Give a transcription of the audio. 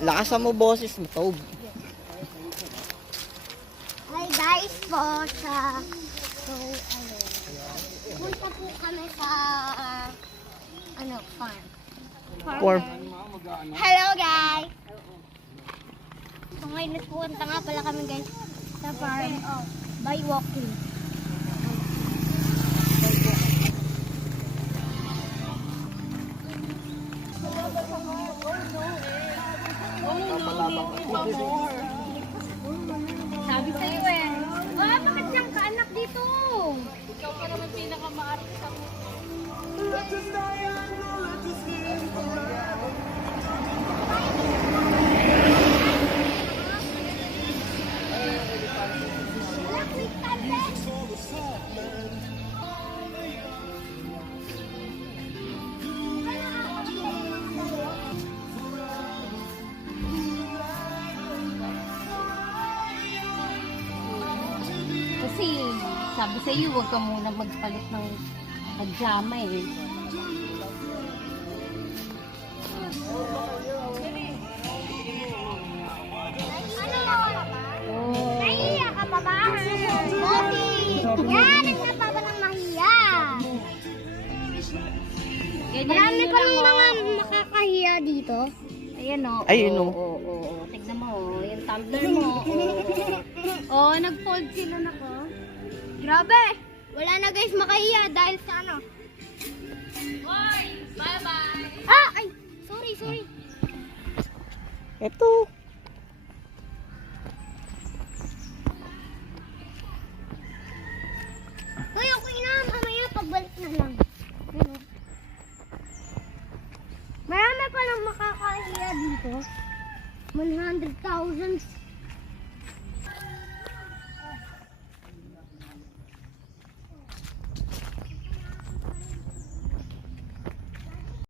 Lakasan mo boses mo, Tob. Hi guys po sa... So, punta po kami sa... farm. Or, Hello guys! So ngayon punta nga pala kami guys sa farm by walking. Sabi sa'yo eh. Bakit siyang kaanak dito? Ikaw pa naman pinakamaarte sa mga. Kasi sabi sa iyo, huwag ka muna magpalit ng pajama eh. Nahiya ka pa ba? Bossy! Yan! Ang nataba ng mahiya! Marami pa lang mga makakahiya dito. Ayan o. Ayun o. Oo. Tignan mo o. Yung tumbler mo. Oo, nag-fold sila na ko. Grabe! Wala na guys makahiya dahil sa ano. Boy! Bye-bye! Ah! Ay! Sorry. Eto. Uy, okay na. Mamaya pagbalik na lang. Ano? Marami pa lang makakahiya dito. 100,000